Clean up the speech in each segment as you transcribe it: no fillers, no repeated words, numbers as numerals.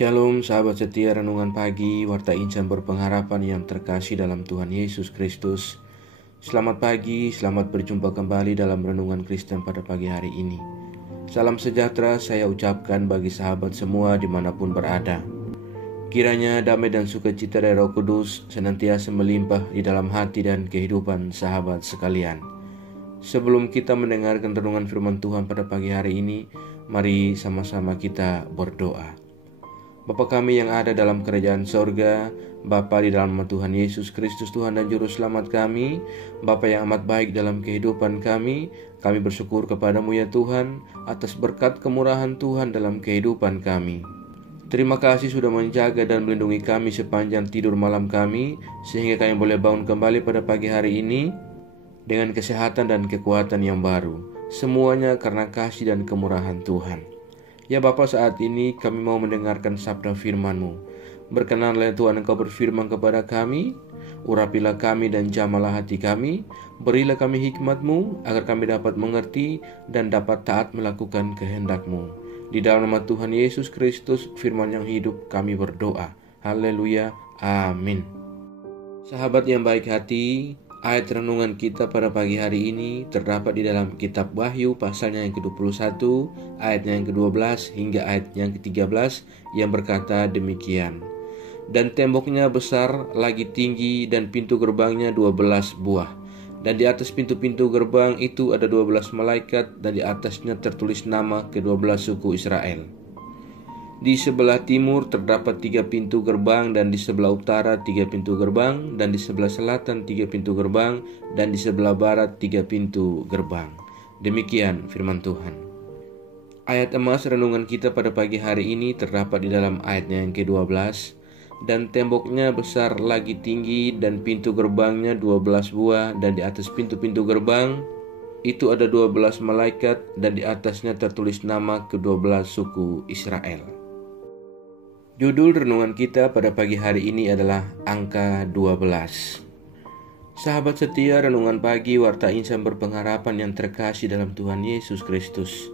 Shalom sahabat setia renungan pagi Warta Insan berpengharapan yang terkasih dalam Tuhan Yesus Kristus. Selamat pagi, selamat berjumpa kembali dalam renungan Kristen pada pagi hari ini. Salam sejahtera saya ucapkan bagi sahabat semua dimanapun berada. Kiranya damai dan sukacita dari Roh Kudus senantiasa melimpah di dalam hati dan kehidupan sahabat sekalian. Sebelum kita mendengarkan renungan firman Tuhan pada pagi hari ini, mari sama-sama kita berdoa. Bapa kami yang ada dalam kerajaan sorga, Bapa di dalam nama Tuhan Yesus Kristus Tuhan dan Juru Selamat kami, Bapa yang amat baik dalam kehidupan kami bersyukur kepadamu ya Tuhan, atas berkat kemurahan Tuhan dalam kehidupan kami. Terima kasih sudah menjaga dan melindungi kami sepanjang tidur malam kami, sehingga kami boleh bangun kembali pada pagi hari ini, dengan kesehatan dan kekuatan yang baru. Semuanya karena kasih dan kemurahan Tuhan. Ya Bapa, saat ini kami mau mendengarkan sabda firman-Mu. Berkenanlah Tuhan Engkau berfirman kepada kami, urapilah kami dan jamalah hati kami, berilah kami hikmat-Mu, agar kami dapat mengerti dan dapat taat melakukan kehendak-Mu. Di dalam nama Tuhan Yesus Kristus, firman yang hidup, kami berdoa. Haleluya, amin. Sahabat yang baik hati, ayat renungan kita pada pagi hari ini terdapat di dalam kitab Wahyu pasalnya yang ke-21, ayatnya yang ke-12 hingga ayat yang ke-13 yang berkata demikian. Dan temboknya besar lagi tinggi dan pintu gerbangnya 12 buah. Dan di atas pintu-pintu gerbang itu ada 12 malaikat dan di atasnya tertulis nama ke-12 suku Israel. Di sebelah timur terdapat 3 pintu gerbang, dan di sebelah utara 3 pintu gerbang, dan di sebelah selatan 3 pintu gerbang, dan di sebelah barat 3 pintu gerbang. Demikian firman Tuhan. Ayat emas renungan kita pada pagi hari ini terdapat di dalam ayatnya yang ke-12. Dan temboknya besar lagi tinggi dan pintu gerbangnya 12 buah, dan di atas pintu-pintu gerbang itu ada 12 malaikat dan di atasnya tertulis nama ke-12 suku Israel. Judul renungan kita pada pagi hari ini adalah angka 12. Sahabat setia renungan pagi Warta Insan berpengharapan yang terkasih dalam Tuhan Yesus Kristus.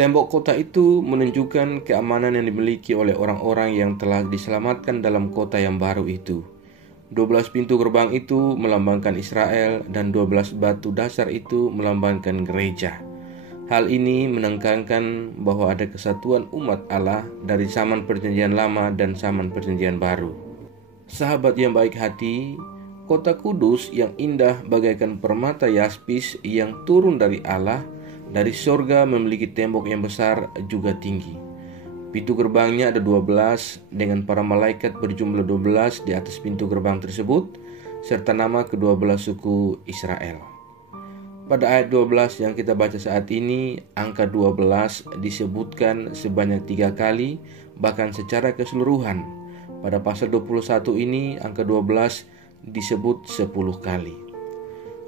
Tembok kota itu menunjukkan keamanan yang dimiliki oleh orang-orang yang telah diselamatkan dalam kota yang baru itu. 12 pintu gerbang itu melambangkan Israel dan 12 batu dasar itu melambangkan gereja. Hal ini menekankan bahwa ada kesatuan umat Allah dari zaman perjanjian lama dan zaman perjanjian baru. Sahabat yang baik hati, kota kudus yang indah bagaikan permata yaspis yang turun dari Allah, dari sorga memiliki tembok yang besar juga tinggi. Pintu gerbangnya ada 12 dengan para malaikat berjumlah 12 di atas pintu gerbang tersebut, serta nama ke-12 suku Israel. Pada ayat 12 yang kita baca saat ini, angka 12 disebutkan sebanyak 3 kali, bahkan secara keseluruhan. Pada pasal 21 ini, angka 12 disebut 10 kali.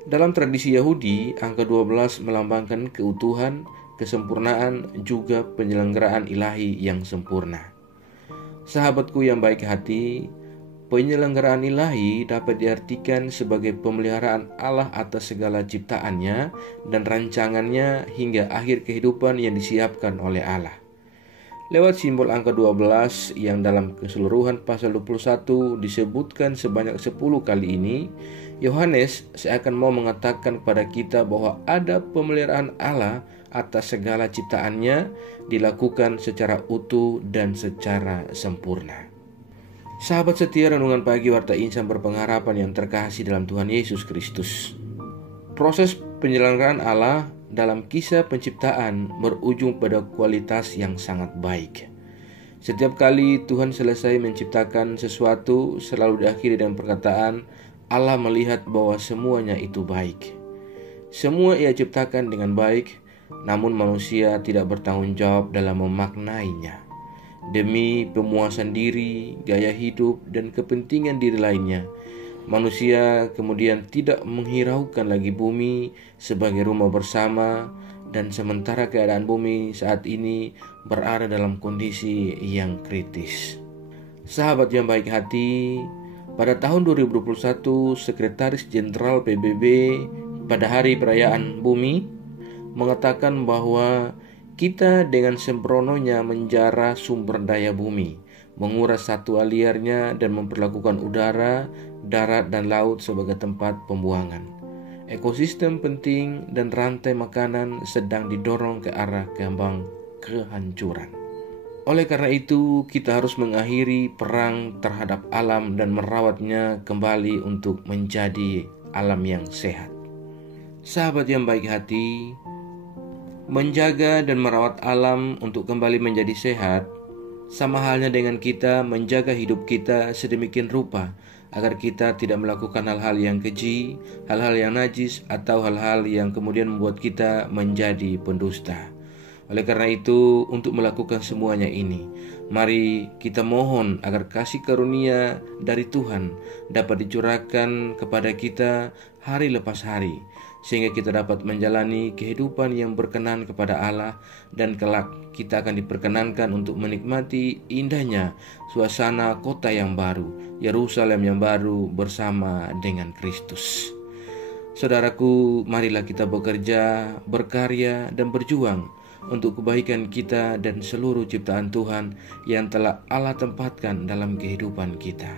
Dalam tradisi Yahudi, angka 12 melambangkan keutuhan, kesempurnaan, juga penyelenggaraan ilahi yang sempurna. Sahabatku yang baik hati, penyelenggaraan ilahi dapat diartikan sebagai pemeliharaan Allah atas segala ciptaannya dan rancangannya hingga akhir kehidupan yang disiapkan oleh Allah. Lewat simbol angka 12 yang dalam keseluruhan pasal 21 disebutkan sebanyak 10 kali ini, Yohanes seakan mau mengatakan kepada kita bahwa ada pemeliharaan Allah atas segala ciptaannya dilakukan secara utuh dan secara sempurna. Sahabat setia renungan pagi Warta Insan berpengharapan yang terkasih dalam Tuhan Yesus Kristus. Proses penyelenggaraan Allah dalam kisah penciptaan berujung pada kualitas yang sangat baik. Setiap kali Tuhan selesai menciptakan sesuatu, selalu diakhiri dengan perkataan, Allah melihat bahwa semuanya itu baik. Semua Ia ciptakan dengan baik, namun manusia tidak bertanggung jawab dalam memaknainya. Demi pemuasan diri, gaya hidup, dan kepentingan diri lainnya, manusia kemudian tidak menghiraukan lagi bumi sebagai rumah bersama, dan sementara keadaan bumi saat ini berada dalam kondisi yang kritis. Sahabat yang baik hati, pada tahun 2021, Sekretaris Jenderal PBB pada hari perayaan bumi mengatakan bahwa Kita dengan sembrononya menjara sumber daya bumi, menguras satwa liarnya dan memperlakukan udara, darat, dan laut sebagai tempat pembuangan. Ekosistem penting dan rantai makanan sedang didorong ke arah gelombang kehancuran. Oleh karena itu, kita harus mengakhiri perang terhadap alam dan merawatnya kembali untuk menjadi alam yang sehat. Sahabat yang baik hati, menjaga dan merawat alam untuk kembali menjadi sehat sama halnya dengan kita menjaga hidup kita sedemikian rupa agar kita tidak melakukan hal-hal yang keji, hal-hal yang najis, atau hal-hal yang kemudian membuat kita menjadi pendusta. Oleh karena itu, untuk melakukan semuanya ini, mari kita mohon agar kasih karunia dari Tuhan dapat dicurahkan kepada kita hari lepas hari, sehingga kita dapat menjalani kehidupan yang berkenan kepada Allah, dan kelak kita akan diperkenankan untuk menikmati indahnya suasana kota yang baru, Yerusalem yang baru bersama dengan Kristus. Saudaraku, marilah kita bekerja, berkarya, dan berjuang untuk kebaikan kita dan seluruh ciptaan Tuhan yang telah Allah tempatkan dalam kehidupan kita.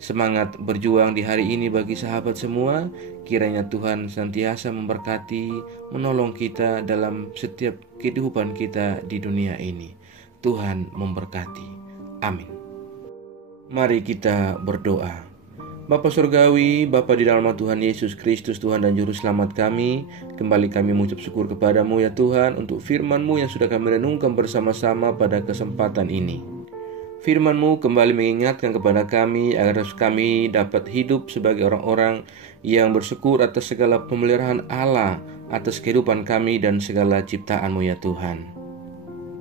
Semangat berjuang di hari ini bagi sahabat semua. Kiranya Tuhan senantiasa memberkati, menolong kita dalam setiap kehidupan kita di dunia ini. Tuhan memberkati. Amin. Mari kita berdoa. Bapa Surgawi, Bapa di dalam nama Tuhan Yesus Kristus, Tuhan dan Juru Selamat kami, kembali kami mengucap syukur kepadamu ya Tuhan untuk firman-Mu yang sudah kami renungkan bersama-sama pada kesempatan ini. Firman-Mu kembali mengingatkan kepada kami agar kami dapat hidup sebagai orang-orang yang bersyukur atas segala pemeliharaan Allah, atas kehidupan kami dan segala ciptaan-Mu ya Tuhan.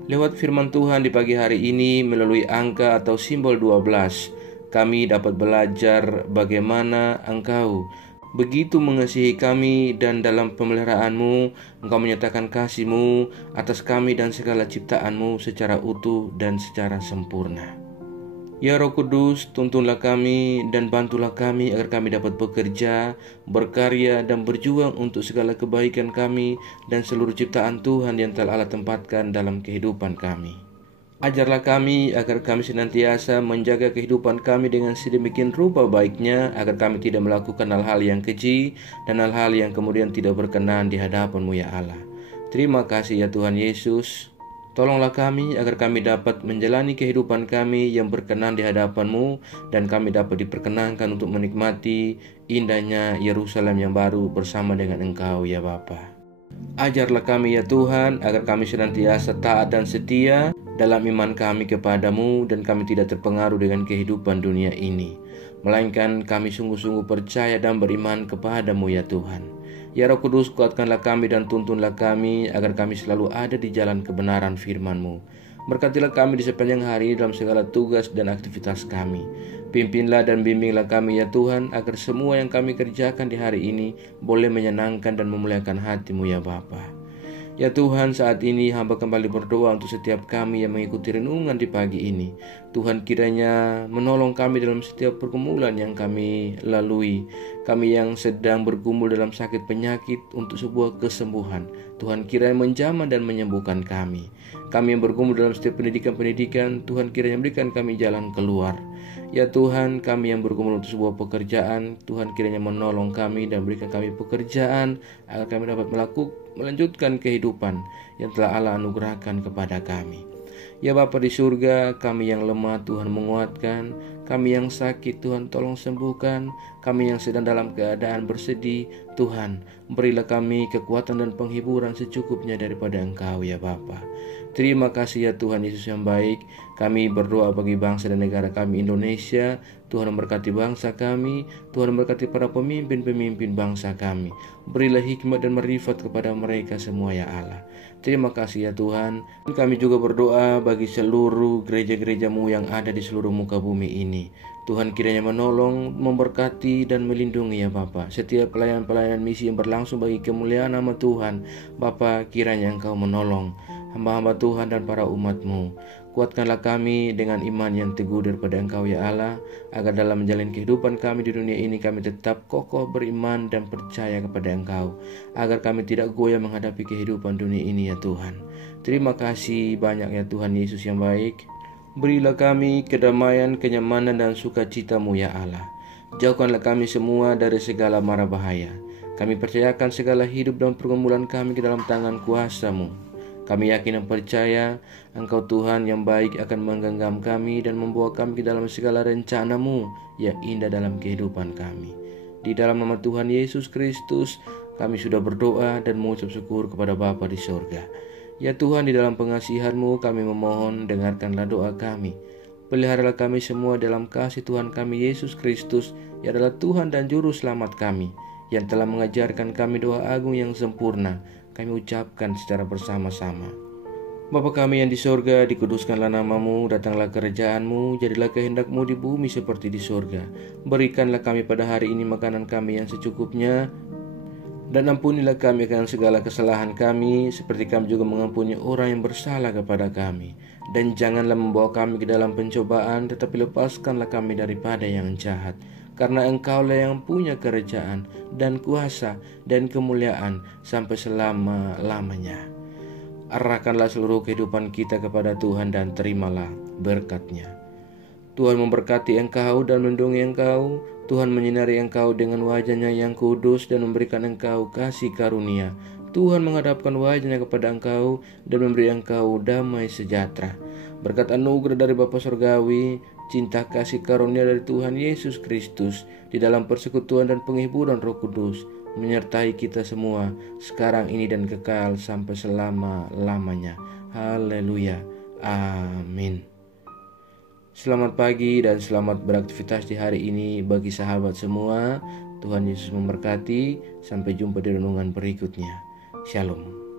Lewat firman Tuhan di pagi hari ini melalui angka atau simbol 12, kami dapat belajar bagaimana Engkau begitu mengasihi kami dan dalam pemeliharaan-Mu Engkau menyatakan kasih-Mu atas kami dan segala ciptaan-Mu secara utuh dan secara sempurna. Ya Roh Kudus, tuntunlah kami dan bantulah kami agar kami dapat bekerja, berkarya, dan berjuang untuk segala kebaikan kami dan seluruh ciptaan Tuhan yang telah Allah tempatkan dalam kehidupan kami. Ajarlah kami agar kami senantiasa menjaga kehidupan kami dengan sedemikian rupa baiknya, agar kami tidak melakukan hal-hal yang keji dan hal-hal yang kemudian tidak berkenan di hadapan-Mu ya Allah. Terima kasih ya Tuhan Yesus. Tolonglah kami agar kami dapat menjalani kehidupan kami yang berkenan di hadapan-Mu, dan kami dapat diperkenankan untuk menikmati indahnya Yerusalem yang baru bersama dengan Engkau ya Bapa. Ajarlah kami ya Tuhan agar kami senantiasa taat dan setia dalam iman kami kepadamu, dan kami tidak terpengaruh dengan kehidupan dunia ini, melainkan kami sungguh-sungguh percaya dan beriman kepadamu ya Tuhan. Ya Roh Kudus, kuatkanlah kami dan tuntunlah kami agar kami selalu ada di jalan kebenaran firman-Mu. Berkatilah kami di sepanjang hari dalam segala tugas dan aktivitas kami. Pimpinlah dan bimbinglah kami ya Tuhan, agar semua yang kami kerjakan di hari ini boleh menyenangkan dan memuliakan hati-Mu ya Bapa. Ya Tuhan, saat ini hamba kembali berdoa untuk setiap kami yang mengikuti renungan di pagi ini. Tuhan, kiranya menolong kami dalam setiap pergumulan yang kami lalui. Kami yang sedang bergumul dalam sakit penyakit untuk sebuah kesembuhan, Tuhan kiranya menjamah dan menyembuhkan kami. Kami yang bergumul dalam setiap pendidikan, Tuhan kiranya berikan kami jalan keluar. Ya Tuhan, kami yang bergumul untuk sebuah pekerjaan, Tuhan kiranya menolong kami dan berikan kami pekerjaan agar kami dapat melanjutkan kehidupan yang telah Allah anugerahkan kepada kami. Ya Bapa di surga, kami yang lemah Tuhan menguatkan, kami yang sakit Tuhan tolong sembuhkan, kami yang sedang dalam keadaan bersedih Tuhan berilah kami kekuatan dan penghiburan secukupnya daripada Engkau ya Bapa. Terima kasih ya Tuhan Yesus yang baik. Kami berdoa bagi bangsa dan negara kami Indonesia. Tuhan memberkati bangsa kami, Tuhan memberkati para pemimpin-pemimpin bangsa kami. Berilah hikmat dan marifat kepada mereka semua ya Allah. Terima kasih ya Tuhan. Kami juga berdoa bagi seluruh gereja-gereja-Mu yang ada di seluruh muka bumi ini. Tuhan kiranya menolong, memberkati dan melindungi ya Bapa. Setiap pelayanan-pelayanan misi yang berlangsung bagi kemuliaan nama Tuhan, Bapa kiranya Engkau menolong hamba-hamba Tuhan dan para umat-Mu. Kuatkanlah kami dengan iman yang teguh daripada Engkau ya Allah, agar dalam menjalani kehidupan kami di dunia ini kami tetap kokoh beriman dan percaya kepada Engkau, agar kami tidak goyah menghadapi kehidupan dunia ini ya Tuhan. Terima kasih banyak ya Tuhan Yesus yang baik. Berilah kami kedamaian, kenyamanan dan sukacita-Mu ya Allah. Jauhkanlah kami semua dari segala mara bahaya. Kami percayakan segala hidup dan pergumulan kami ke dalam tangan kuasa-Mu. Kami yakin dan percaya Engkau Tuhan yang baik akan menggenggam kami dan membawa kami ke dalam segala rencana-Mu yang indah dalam kehidupan kami. Di dalam nama Tuhan Yesus Kristus kami sudah berdoa dan mengucap syukur kepada Bapa di sorga. Ya Tuhan, di dalam pengasihan-Mu kami memohon, dengarkanlah doa kami. Peliharalah kami semua dalam kasih Tuhan kami Yesus Kristus, yang adalah Tuhan dan Juru Selamat kami, yang telah mengajarkan kami doa agung yang sempurna. Kami ucapkan secara bersama-sama. Bapa kami yang di sorga, dikuduskanlah nama-Mu, datanglah kerajaan-Mu, jadilah kehendak-Mu di bumi seperti di sorga. Berikanlah kami pada hari ini makanan kami yang secukupnya, dan ampunilah kami akan segala kesalahan kami, seperti kami juga mengampuni orang yang bersalah kepada kami. Dan janganlah membawa kami ke dalam pencobaan, tetapi lepaskanlah kami daripada yang jahat. Karena Engkaulah yang punya kerajaan dan kuasa dan kemuliaan sampai selama-lamanya. Arahkanlah seluruh kehidupan kita kepada Tuhan dan terimalah berkat-Nya. Tuhan memberkati engkau dan melindungi engkau. Tuhan menyinari engkau dengan wajah-Nya yang kudus dan memberikan engkau kasih karunia. Tuhan menghadapkan wajah-Nya kepada engkau dan memberi engkau damai sejahtera. Berkat anugerah dari Bapa Surgawi, cinta kasih karunia dari Tuhan Yesus Kristus, di dalam persekutuan dan penghiburan Roh Kudus, menyertai kita semua, sekarang ini dan kekal sampai selama-lamanya. Haleluya. Amin. Selamat pagi dan selamat beraktivitas di hari ini bagi sahabat semua. Tuhan Yesus memberkati. Sampai jumpa di renungan berikutnya. Shalom.